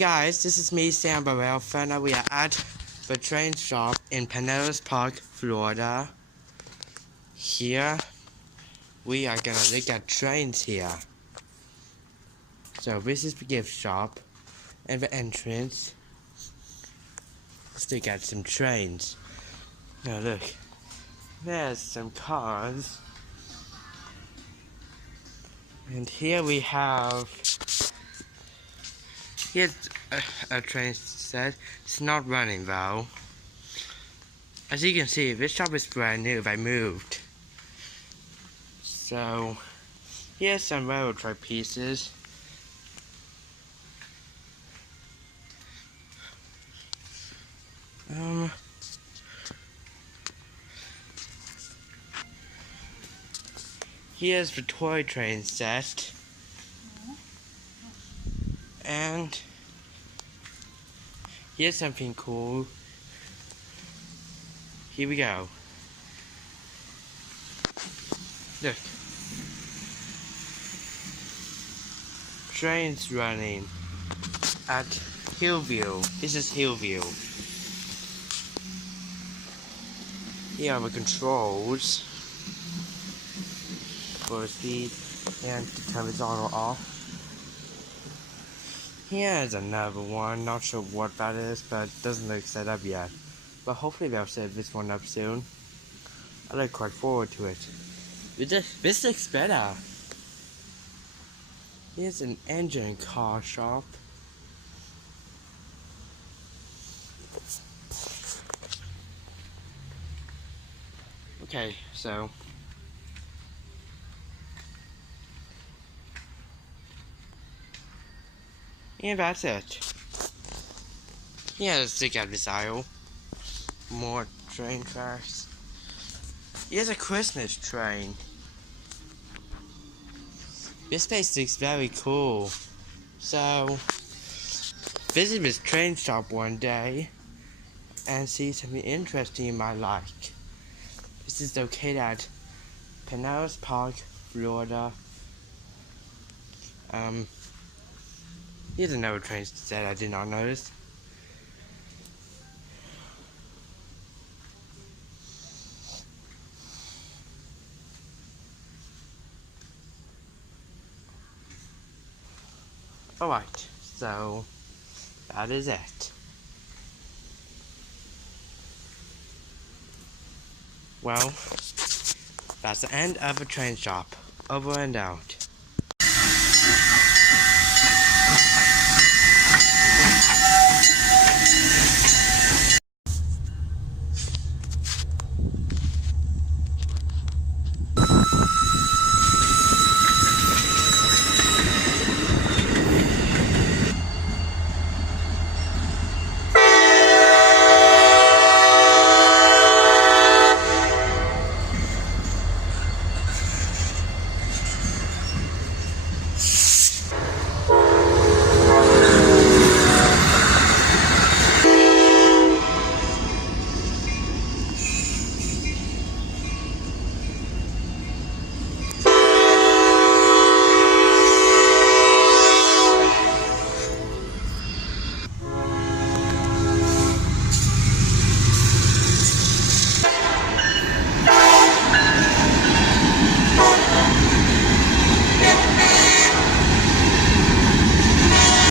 guys, this is me, Sam Burrell. Now we are at the train shop in Pinellas Park, Florida. Here, we are gonna look at trains here. So this is the gift shop and the entrance. Let's look at some trains. Now look, there's some cars. And here we have, here's a train set. It's not running though. As you can see, this shop is brand new, they moved. So, here's some railroad track pieces. Here's the toy train set. And here's something cool. Here we go. Look. Trains running at Hillview. This is Hillview. Here are the controls for speed and to turn this on or off. Here's another one, not sure what that is, but it doesn't look set up yet. But hopefully they'll set this one up soon. I look quite forward to it. This looks better. Here's an engine car shop. Okay, so and that's it. Yeah, let's look at this aisle. More train tracks. Here's a Christmas train. This place looks very cool. So, visit this train shop one day and see something interesting you might like. This is located at Pinellas Park, Florida. Here's another train set I did not notice. Alright, so that is it. Well, that's the end of the train shop. Over and out.